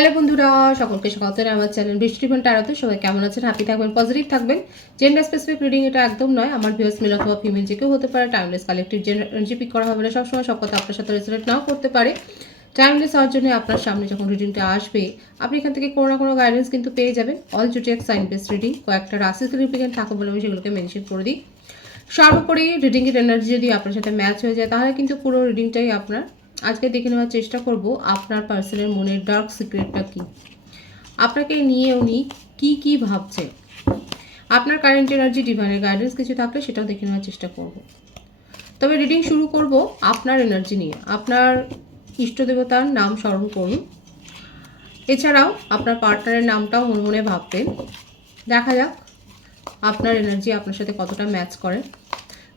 Hello বন্ধুরা, সকলকে স্বাগত আমার চ্যানেল বৃষ্টি টিফিন টারাতে। সবাই কেমন আছেন? হ্যাপি থাকবেন, পজিটিভ থাকবেন। জেন্ডার স্পেসিফিক রিডিং এটা একদম নয়। আমার ভিউয়ার্স মেল অথবা ফিমেল যে কেউ হতে পারে। Timeless collective gender energy pick করা হবে না। সবসময় সব কথা আপনার সাথে রেসোনেট নাও করতে পারে। টাইমলেস হওয়ার জন্য আপনার সামনে যখন রিডিংটা আসবে, আপনি এখান থেকে কোনো না কোনো গাইডেন্স কিন্তু পেয়ে যাবেন। অল জুটিয়াক সাইন বেস রিডিং, কয়েকটা রাশি সিগনিফিকেন্ট থাকে বলে আমি সেগুলোকে মেনশন করে দিই। সর্বোপরি রিডিংয়ের এনার্জি যদি আপনার সাথে ম্যাচ হয়ে যায়, তাহলে কিন্তু পুরো রিডিংটাই আপনার। আজকে দেখে নেওয়ার চেষ্টা করব আপনার পার্সনের মনের ডার্ক সিক্রেটটা কী, আপনাকে নিয়ে উনি কি কি ভাবছে, আপনার কারেন্ট এনার্জি, ডিভাইনের গাইডেন্স কিছু থাকলে সেটাও দেখে নেওয়ার চেষ্টা করব। তবে রিডিং শুরু করব আপনার এনার্জি নিয়ে। আপনার ইষ্ট দেবতার নাম স্মরণ করুন। এছাড়াও আপনার পার্টনারের নামটাও মনে মনে ভাববেন। দেখা যাক আপনার এনার্জি আপনার সাথে কতটা ম্যাচ করে।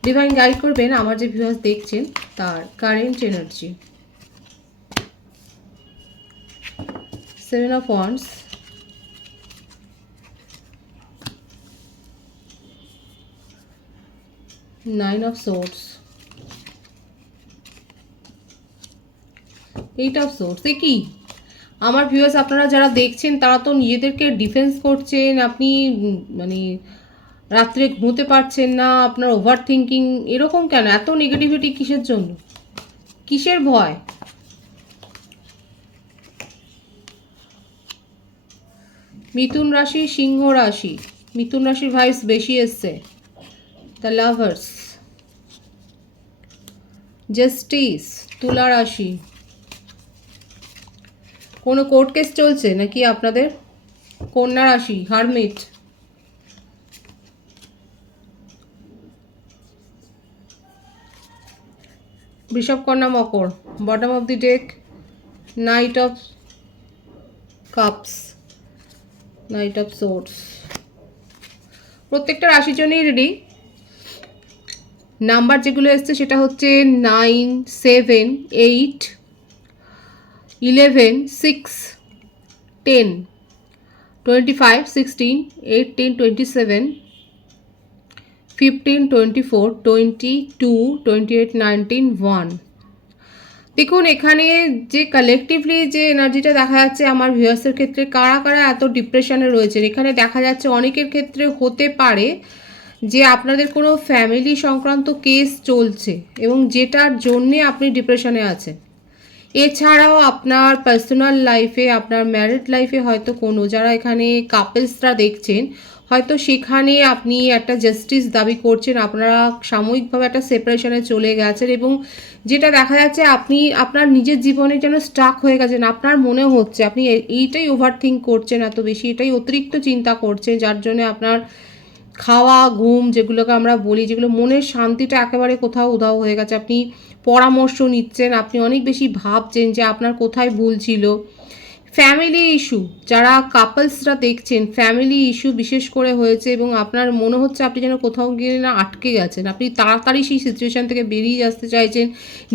ডিভাইন গাইড করবেন আমার যে ভিউয়ার্স দেখছেন তার current energy. 7 of Wands, Nine of Swords, 8 of Swords। এ কি আমার ভিউয়ার্স, আপনারা যারা দেখছেন তারা তো নিজেদেরকে ডিফেন্স করছেন। আপনি মানে রাত্রে ঘুমোতে পারছেন না, আপনার ওভার থিঙ্কিং এরকম কেন? এত নেগেটিভিটি কিসের জন্য? কিসের ভয়? মিথুন রাশি, সিংহ রাশি। মিথুন রাশির ভাইস বেশি এসছে। দ্য লাভার্স, জাস্টিস, তুলা রাশি। কোনো কোর্ট কেস চলছে নাকি আপনাদের? কন্যা রাশি, হারমিট। বৃষভ, কন্যা, মকর। Bottom of the day, night of cups, night of swords. প্রত্যেকটা রাশির জন্যই রেডি। নাম্বার যেগুলো এসছে সেটা হচ্ছে 9, 7, 8, 11, 6, 10, 25, 16, 18, 27, 15, 24, 22, 28, 19, 1। দেখুন এখানে যে কালেকটিভলি যে এনার্জিটা দেখা যাচ্ছে আমার ভিউয়ার্সের ক্ষেত্রে, কারা কারা এত ডিপ্রেশনে রয়েছেন এখানে দেখা যাচ্ছে। অনেকের ক্ষেত্রে হতে পারে যে আপনাদের কোনো ফ্যামিলি সংক্রান্ত কেস চলছে এবং যেটার জন্যে আপনি ডিপ্রেশনে আছেন। এছাড়াও আপনার পার্সোনাল লাইফে, আপনার ম্যারিড লাইফে হয়তো কোনো, যারা এখানে কাপলসরা দেখছেন, হয়তো সেখানে আপনি একটা জাস্টিস দাবি করছেন। আপনারা সাময়িকভাবে একটা সেপারেশনে চলে গেছেন এবং যেটা দেখা যাচ্ছে আপনি আপনার নিজের জীবনে যেন স্টাক হয়ে গেছেন। আপনার মনে হচ্ছে আপনি এইটাই ওভার থিঙ্ক করছেন এত বেশি, এটাই অতিরিক্ত চিন্তা করছেন, যার জন্য আপনার খাওয়া, ঘুম যেগুলোকে আমরা বলি, যেগুলো মনের শান্তিটা একেবারে কোথাও উধাও হয়ে গেছে। আপনি পরামর্শ নিচ্ছেন, আপনি অনেক বেশি ভাবছেন যে আপনার কোথায় ভুল ছিল। ফ্যামিলি ইস্যু, যারা কাপলসরা দেখছেন, ফ্যামিলি ইস্যু বিশেষ করে হয়েছে এবং আপনার মনে হচ্ছে আপনি যেন কোথাও গিয়ে না আটকে গেছেন। আপনি তাড়াতাড়ি সেই সিচুয়েশান থেকে বেরিয়ে আসতে চাইছেন,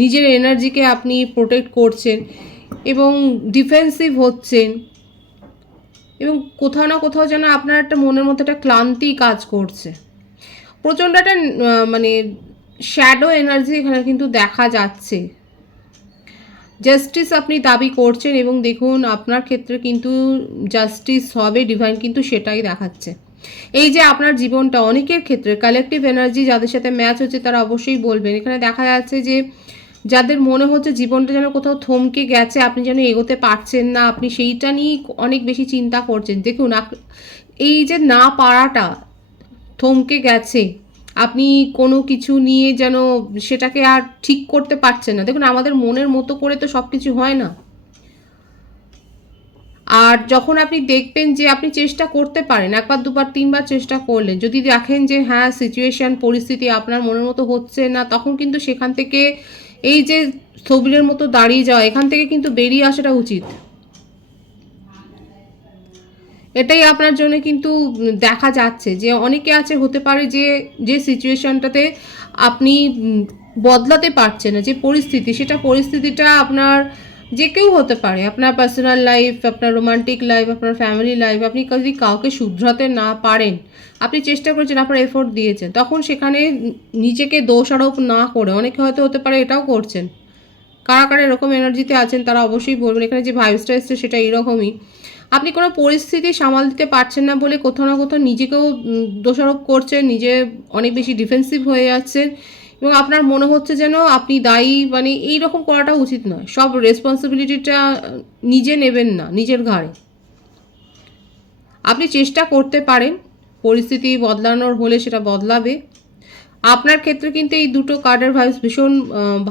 নিজের এনার্জিকে আপনি প্রোটেক্ট করছেন এবং ডিফেন্সিভ হচ্ছেন এবং কোথাও না কোথাও যেন আপনার একটা মনের মধ্যে একটা ক্লান্তি কাজ করছে। প্রচণ্ড একটা মানে শ্যাডো এনার্জি এখানে কিন্তু দেখা যাচ্ছে। জাস্টিস আপনি দাবি করছেন এবং দেখুন আপনার ক্ষেত্রে কিন্তু জাস্টিস হবে। ডিভাইন কিন্তু সেটাই দেখাচ্ছে। এই যে আপনার জীবনটা অনেকের ক্ষেত্রে কালেকটিভ এনার্জি যাদের সাথে ম্যাচ হচ্ছে তারা অবশ্যই বলবেন। এখানে দেখা যাচ্ছে যে যাদের মনে হচ্ছে জীবনটা যেন কোথাও থমকে গেছে, আপনি যেন এগোতে পারছেন না, আপনি সেইটা নিয়েই অনেক বেশি চিন্তা করছেন। দেখুন এই যে না পারাটা, থমকে গেছে, আপনি কোনো কিছু নিয়ে যেন সেটাকে আর ঠিক করতে পারছেন না। দেখুন আমাদের মনের মতো করে তো সব কিছু হয় না। আর যখন আপনি দেখবেন যে আপনি চেষ্টা করতে পারেন, একবার দুবার তিনবার চেষ্টা করলেন, যদি দেখেন যে হ্যাঁ সিচুয়েশান, পরিস্থিতি আপনার মনের মতো হচ্ছে না, তখন কিন্তু সেখান থেকে এই যে স্থবিরের মতো দাঁড়িয়ে যাওয়া, এখান থেকে কিন্তু বেরিয়ে আসাটা উচিত। এটাই আপনার জন্য কিন্তু দেখা যাচ্ছে যে অনেকে আছে, হতে পারে যে যে সিচুয়েশানটাতে আপনি বদলাতে পারছেন না, যে পরিস্থিতি, সেটা পরিস্থিতিটা আপনার যে কেউ হতে পারে, আপনার পার্সোনাল লাইফ, আপনার রোমান্টিক লাইফ, আপনার ফ্যামিলি লাইফ। আপনি যদি কাউকে শুধরাতে না পারেন, আপনি চেষ্টা করেছেন, আপনার এফোর্ট দিয়েছেন, তখন সেখানে নিজেকে দোষারোপ না করে, অনেকে হয়তো হতে পারে এটাও করছেন কারা কারা এরকম এনার্জিতে আছেন তারা অবশ্যই বলবেন। এখানে যে ভাইবসটা এসছে সেটা এরকমই। আপনি কোনো পরিস্থিতি সামাল দিতে পারছেন না বলে কোথাও না কোথাও নিজেকেও দোষারোপ করছেন, নিজে অনেক বেশি ডিফেন্সিভ হয়ে যাচ্ছেন এবং আপনার মনে হচ্ছে যেন আপনি দায়ী, মানে এইরকম করাটা উচিত নয়। সব রেসপন্সিবিলিটিটা নিজে নেবেন না নিজের ঘাড়ে। আপনি চেষ্টা করতে পারেন, পরিস্থিতি বদলানোর হলে সেটা বদলাবে। আপনার ক্ষেত্রে কিন্তু এই দুটো কার্ডের ভাইবস ভীষণ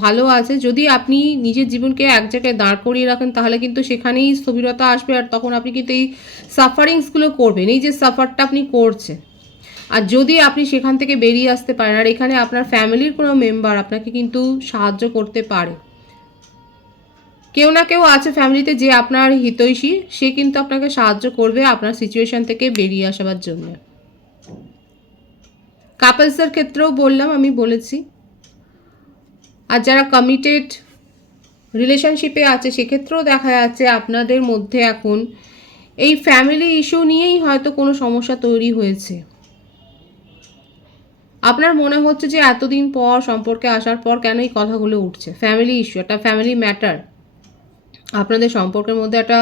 ভালো আছে। যদি আপনি নিজের জীবনকে এক জায়গায় দাঁড় করিয়ে রাখেন তাহলে কিন্তু সেখানেই স্থবিরতা আসবে, আর তখন আপনি কিন্তু এই সাফারিংসগুলো করবেন, এই যে সাফারটা আপনি করছেন। আর যদি আপনি সেখান থেকে বেরিয়ে আসতে পারেন, আর এখানে আপনার ফ্যামিলির কোনো মেম্বার আপনাকে কিন্তু সাহায্য করতে পারে। কেউ না কেউ আছে ফ্যামিলিতে যে আপনার হিতৈষী, সে কিন্তু আপনাকে সাহায্য করবে আপনার সিচুয়েশন থেকে বেরিয়ে আসার জন্য। কাপলসের ক্ষেত্রেও বললাম, আমি বলেছি। আর যারা কমিটেড রিলেশনশিপে আছে সেক্ষেত্রেও দেখা যাচ্ছে আপনাদের মধ্যে এখন এই ফ্যামিলি ইস্যু নিয়েই হয়তো কোনো সমস্যা তৈরি হয়েছে। আপনার মনে হচ্ছে যে এতদিন পর সম্পর্কে আসার পর কেন এই কথাগুলো উঠছে। ফ্যামিলি ইস্যু, একটা ফ্যামিলি ম্যাটার আপনাদের সম্পর্কের মধ্যে একটা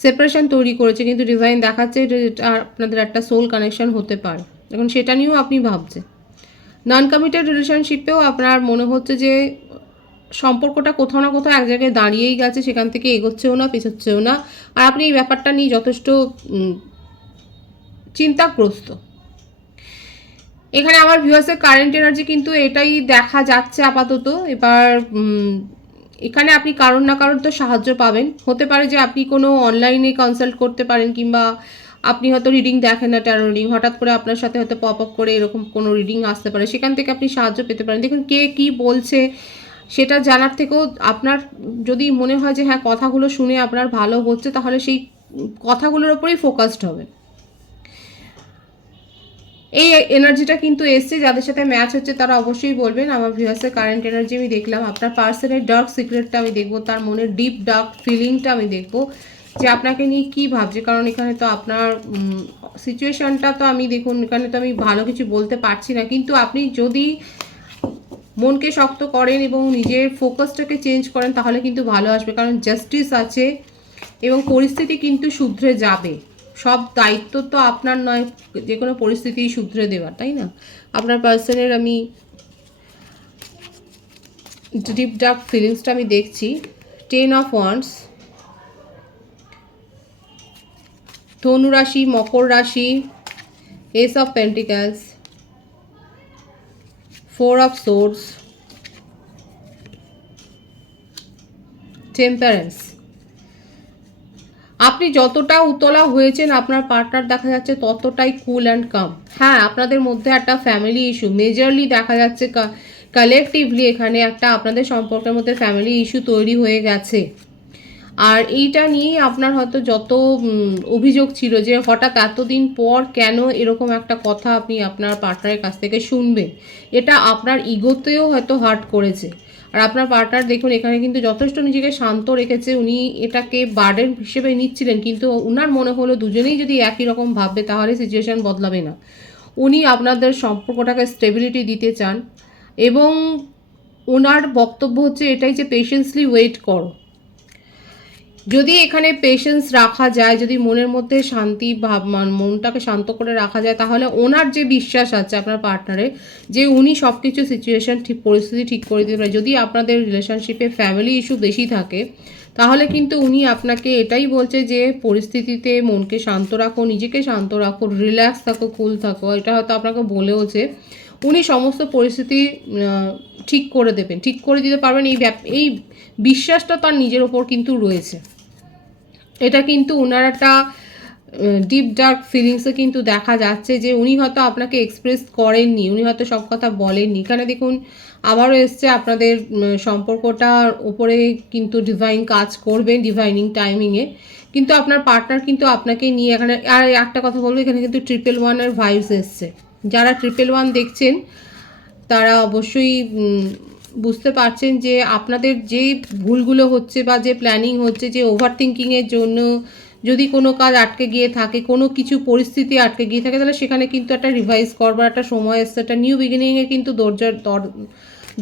সেপারেশন তৈরি করেছে, কিন্তু ডিভাইন দেখাচ্ছে যে এটা আপনাদের একটা সোল কানেকশন হতে পারে। এখন সেটা নিয়েও আপনি ভাবছেন। নন কমিটেড রিলেশনশিপেও আপনার মনে হচ্ছে যে সম্পর্কটা কোথাও না কোথাও এক জায়গায় দাঁড়িয়েই গেছে, সেখান থেকে এগোচ্ছেও না পেছোচ্ছেও না, আর আপনি এই ব্যাপারটা নিয়ে যথেষ্ট চিন্তাগ্রস্ত। এখানে আমার ভিউয়ার্সের কারেন্ট এনার্জি কিন্তু এটাই দেখা যাচ্ছে আপাতত। এবার এখানে আপনি কারোর না কারোর তো সাহায্য পাবেন। হতে পারে যে আপনি কোনো অনলাইনে কনসাল্ট করতে পারেন, কিংবা আপনি হয়তো রিডিং দেখেন না, ট্যারো রিডিং, হঠাৎ করে আপনার সাথে হয়তো পপ আপ করে এরকম কোনো রিডিং আসতে পারে, সেখান থেকে আপনি সাহায্য পেতে পারেন। দেখুন কে কী বলছে সেটা জানার থেকেও আপনার যদি মনে হয় যে হ্যাঁ কথাগুলো শুনে আপনার ভালো হচ্ছে, তাহলে সেই কথাগুলোর ওপরেই ফোকাসড হবেন। এই এনার্জিটা কিন্তু এসছে, যাদের সাথে ম্যাচ হচ্ছে তারা অবশ্যই বলবেন। আমার ভিউয়ার্সের কারেন্ট এনার্জি আমি দেখলাম, আপনার পার্সনের ডার্ক সিক্রেটটা আমি দেখবো, তার মনের ডিপ ডার্ক ফিলিংটা আমি দেখবো যে আপনাকে নিয়ে কী ভাবছে। কারণ এখানে তো আপনার সিচুয়েশানটা তো আমি দেখুন, এখানে তো আমি ভালো কিছু বলতে পারছি না, কিন্তু আপনি যদি মনকে শক্ত করেন এবং নিজের ফোকাসটাকে চেঞ্জ করেন তাহলে কিন্তু ভালো আসবে। কারণ জাস্টিস আছে এবং পরিস্থিতি কিন্তু শুধরে যাবে। সব দায়িত্ব তো আপনার নয় যে কোনো পরিস্থিতি শুধরে দেওয়ার, তাই না? আপনার পার্সনের আমি ডিপ ডার্ক ফিলিংসটা আমি দেখছি। 10 অফ ওয়ান্ডস, ধনু রাশি, মকর রাশি, S of পেন্টিক্যালস, 4 of swords, temperance. আপনি যতটা উতলা হয়েছেন আপনার পার্টনার দেখা যাচ্ছে ততটাই কুল অ্যান্ড কাম। হ্যাঁ, আপনাদের মধ্যে একটা ফ্যামিলি ইস্যু মেজরলি দেখা যাচ্ছে, কালেকটিভলি এখানে একটা আপনাদের সম্পর্কের মধ্যে ফ্যামিলি ইস্যু তৈরি হয়ে গেছে। আর এইটা নিয়েই আপনার হয়তো যত অভিযোগ ছিল যে হঠাৎ এতদিন পর কেন এরকম একটা কথা আপনি আপনার পার্টনারের কাছ থেকে শুনবেন, এটা আপনার ইগোতেও হয়তো হার্ট করেছে। আর আপনার পার্টনার দেখুন এখানে কিন্তু যথেষ্ট নিজেকে শান্ত রেখেছে, উনি এটাকে বার্ডেন হিসেবে নিচ্ছিলেন, কিন্তু ওনার মনে হলো দুজনেই যদি একই রকম ভাববে তাহলে সিচুয়েশান বদলাবে না। উনি আপনাদের সম্পর্কটাকে স্টেবিলিটি দিতে চান এবং ওনার বক্তব্য হচ্ছে এটাই যে পেশেন্সলি ওয়েট করো। যদি এখানে পেশেন্স রাখা যায়, যদি মনের মধ্যে শান্তি ভাব, মনটাকে শান্ত করে রাখা যায়, তাহলে ওনার যে বিশ্বাস আছে আপনার পার্টনারের যে উনি সব কিছু সিচুয়েশান ঠিক, পরিস্থিতি ঠিক করে দিতে পারে। যদি আপনাদের রিলেশনশিপে ফ্যামিলি ইস্যু বেশি থাকে তাহলে কিন্তু উনি আপনাকে এটাই বলছে যে পরিস্থিতিতে মনকে শান্ত রাখো, নিজেকে শান্ত রাখো, রিল্যাক্স থাকো, কুল থাকো। এটা হয়তো আপনাকে বলেওছে। উনি সমস্ত পরিস্থিতি ঠিক করে দেবেন, ঠিক করে দিতে পারবেন, এই বিশ্বাসটা তার নিজের ওপর কিন্তু রয়েছে। এটা কিন্তু ওনার একটা ডিপ ডার্ক ফিলিংসে কিন্তু দেখা যাচ্ছে যে উনি হয়তো আপনাকে এক্সপ্রেস করেননি, উনি হয়তো সব কথা বলেননি। এখানে দেখুন আবারও এসছে আপনাদের সম্পর্কটার উপরে কিন্তু ডিভাইন কাজ করবেন, ডিভাইনিং টাইমিংয়ে। কিন্তু আপনার পার্টনার কিন্তু আপনাকে নিয়ে এখানে, আর একটা কথা বলবো, এখানে কিন্তু 111 ভাইবস এসছে। যারা 111 দেখছেন তারা অবশ্যই বুঝতে পারছেন যে আপনাদের যে ভুলগুলো হচ্ছে বা যে প্ল্যানিং হচ্ছে, যে ওভার থিঙ্কিংয়ের জন্য যদি কোনো কাজ আটকে গিয়ে থাকে, কোনো কিছু পরিস্থিতি আটকে গিয়ে থাকে, তাহলে সেখানে কিন্তু একটা রিভাইজ করবার একটা সময় এসছে, একটা নিউ বিগিনিংয়ের কিন্তু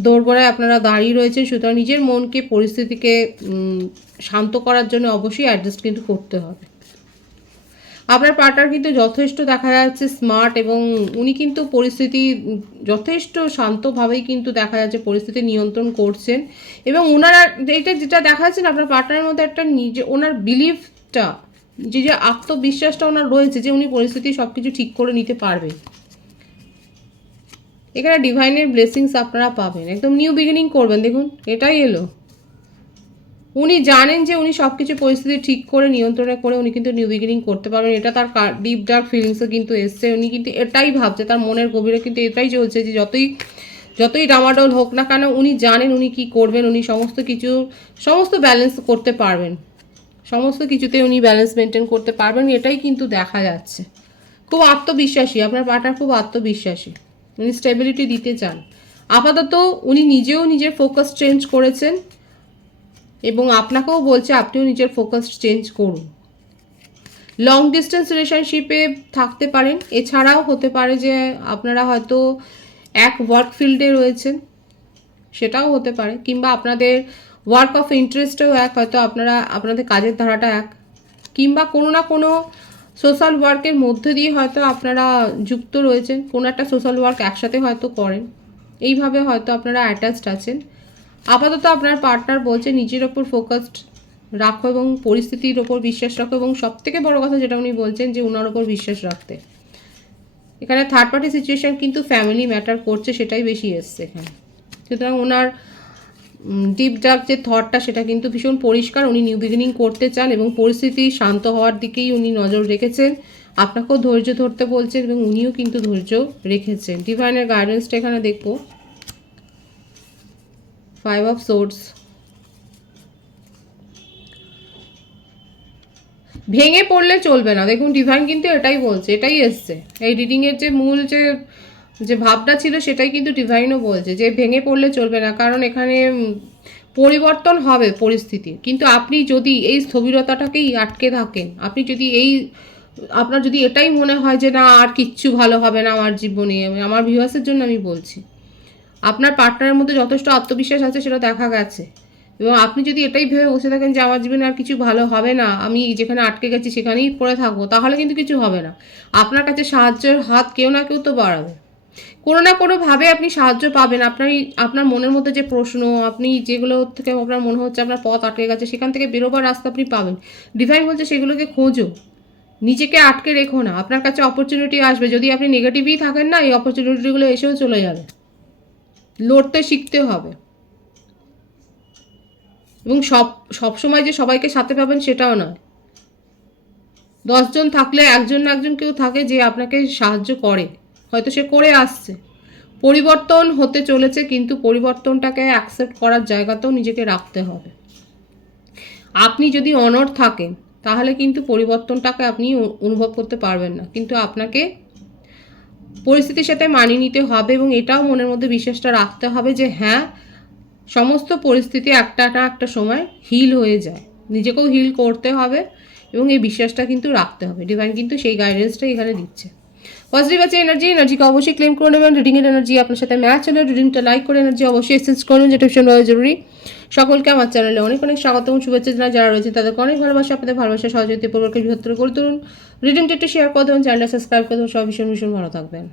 দোরগোড়ায় আপনারা দাঁড়িয়ে রয়েছেন, সুতরাং নিজের মনকে পরিস্থিতিকে শান্ত করার জন্য অবশ্যই অ্যাডজাস্ট কিন্তু করতে হবে। আপনার পার্টনার কিন্তু যথেষ্ট দেখা যাচ্ছে স্মার্ট, এবং উনি কিন্তু পরিস্থিতি যথেষ্ট শান্তভাবেই কিন্তু দেখা যাচ্ছে পরিস্থিতি নিয়ন্ত্রণ করছেন। এবং ওনারা এটা যেটা দেখা যাচ্ছে না, আপনার পার্টনারের মধ্যে একটা ওনার বিলিফটা, যে আত্মবিশ্বাসটা ওনার রয়েছে যে উনি পরিস্থিতি সব কিছু ঠিক করে নিতে পারবে। এখানে ডিভাইনের ব্লেসিংস আপনারা পাবেন, একদম নিউ বিগিনিং করবেন। দেখুন এটাই এলো, উনি জানেন যে উনি সব কিছু পরিস্থিতি ঠিক করে নিয়ন্ত্রণে করে উনি কিন্তু নিউ বিগিনিং করতে পারবেন। এটা তার ডিপ ডার্ক ফিলিংসও কিন্তু এসছে। উনি কিন্তু এটাই ভাবছে, তার মনের গভীরে কিন্তু এটাই চলছে যে যতই ডামাডোল হোক না কেন, উনি জানেন উনি কি করবেন। উনি সমস্ত ব্যালেন্স করতে পারবেন, সমস্ত কিছুতে উনি ব্যালেন্স মেনটেন করতে পারবেন, এটাই কিন্তু দেখা যাচ্ছে। খুব আত্মবিশ্বাসী, আপনার পার্টনার খুব আত্মবিশ্বাসী, উনি স্টেবিলিটি দিতে চান। আপাতত উনি নিজেও নিজের ফোকাস চেঞ্জ করেছেন, এবং আপনাকেও বলছে আপনিও নিজের ফোকাস চেঞ্জ করুন। লং ডিস্টেন্স রিলেশনশিপে থাকতে পারেন, এছাড়াও হতে পারে যে আপনারা হয়তো এক ওয়ার্ক ফিল্ডে রয়েছেন, সেটাও হতে পারে, কিংবা আপনাদের ওয়ার্ক অফ ইন্টারেস্টেও এক, হয়তো আপনাদের কাজের ধারাটা এক, কিংবা কোনো না কোনো সোশ্যাল ওয়ার্কের মধ্যে দিয়ে হয়তো আপনারা যুক্ত রয়েছেন, কোনো একটা সোশ্যাল ওয়ার্ক একসাথে হয়তো করেন, এইভাবে হয়তো আপনারা অ্যাটাচড আছেন। আপাতত আপনার পার্টনার বলছে নিজের ওপর ফোকাসড রাখো এবং পরিস্থিতির ওপর বিশ্বাস রাখো, এবং সবথেকে বড় কথা যেটা উনি বলছেন যে ওনার ওপর বিশ্বাস রাখতে। এখানে থার্ড পার্টি সিচুয়েশন কিন্তু ফ্যামিলি ম্যাটার করছে, সেটাই বেশি এসছে এখানে। সুতরাং ওনার ডিপ ডার্ক যে থটটা সেটা কিন্তু ভীষণ পরিষ্কার, উনি নিউ বিগিনিং করতে চান এবং পরিস্থিতি শান্ত হওয়ার দিকেই উনি নজর রেখেছেন। আপনাকেও ধৈর্য ধরতে বলছেন এবং উনিও কিন্তু ধৈর্য রেখেছেন। ডিভাইনের গাইডেন্সটা এখানে দেখবো। 5 অফ সোর্ডস, ভেঙে পড়লে চলবে না। দেখুন ডিভাইন কিন্তু এটাই বলছে, এটাই এসছে এই রিডিংয়ের যে মূল যে ভাবটা ছিল সেটাই কিন্তু ডিভাইনও বলছে যে ভেঙে পড়লে চলবে না। কারণ এখানে পরিবর্তন হবে পরিস্থিতি, কিন্তু আপনি যদি এই স্থবিরতাটাকেই আটকে থাকেন, আপনি যদি আপনার যদি এটাই মনে হয় যে না আর কিচ্ছু ভালো হবে না আমার জীবনে, আমার ভিউয়ার্সের জন্য আমি বলছি, আপনার পার্টনারের মধ্যে যথেষ্ট আত্মবিশ্বাস আছে, সেটা দেখা গেছে। এবং আপনি যদি এটাই ভেবে বসে থাকেন যে আমার জীবনে আর কিছু ভালো হবে না, আমি যেখানে আটকে গেছি সেখানেই পড়ে থাকবো, তাহলে কিন্তু কিছু হবে না। আপনার কাছে সাহায্যের হাত কেউ না কেউ তো বাড়াবে, কোনো না কোনোভাবে আপনি সাহায্য পাবেন। আপনার মনের মধ্যে যে প্রশ্ন, আপনি যেগুলো থেকে আপনার মনে হচ্ছে আপনার পথ আটকে গেছে, সেখান থেকে বেরোবার রাস্তা আপনি পাবেন। ডিভাইন বলছে সেগুলোকে খোঁজো, নিজেকে আটকে রেখো না। আপনার কাছে অপরচুনিটি আসবে, যদি আপনি নেগেটিভই থাকেন না, এই অপরচুনিটিগুলো এসেও চলে যাবে। লড়তে শিখতে হবে, এবং সবসময় যে সবাইকে সাথে পাবেন সেটাও নয়। 10 জন থাকলে একজন না একজন কেউ থাকে যে আপনাকে সাহায্য করে, হয়তো সে করে আসছে। পরিবর্তন হতে চলেছে, কিন্তু পরিবর্তনটাকে অ্যাকসেপ্ট করার জায়গাতেও নিজেকে রাখতে হবে। আপনি যদি অনড় থাকেন তাহলে কিন্তু পরিবর্তনটাকে আপনি অনুভব করতে পারবেন না, কিন্তু আপনাকে পরিস্থিতির সাথে মানিয়ে নিতে হবে, এবং এটাও মনের মধ্যে বিশ্বাসটা রাখতে হবে যে হ্যাঁ, সমস্ত পরিস্থিতি একটা না একটা সময় হিল হয়ে যায়, নিজেকেও হিল করতে হবে, এবং এই বিশ্বাসটা কিন্তু রাখতে হবে। ডিভাইন কিন্তু সেই গাইডেন্সটাই এখানে দিচ্ছে। পজিটিভ আছে এনার্জিকে অবশ্যই ক্লেম করে নেবেন। রিডিংয়ের এনার্জি আপনার সাথে ম্যাচ হলে রিডিংটা লাইক করে এনার্জি অবশ্যই এক্সচেঞ্জ করুন, যেটা ভীষণ জরুরি। সকলকে আমার চ্যানেলে অনেক অনেক স্বাগত এবং শুভেচ্ছা জানাই। যারা রয়েছেন তাদেরকে অনেক ভালোবাসা, আপনাদের ভালোবাসা সহযোগিতা পূর্বকের বৃহত্তর করে তুলুন। রিডিংটা একটু শেয়ার করে দেবেন, চ্যানেলটা সাবস্ক্রাইব করে দেবেন। সব ভীষণ ভীষণ ভালো থাকবেন।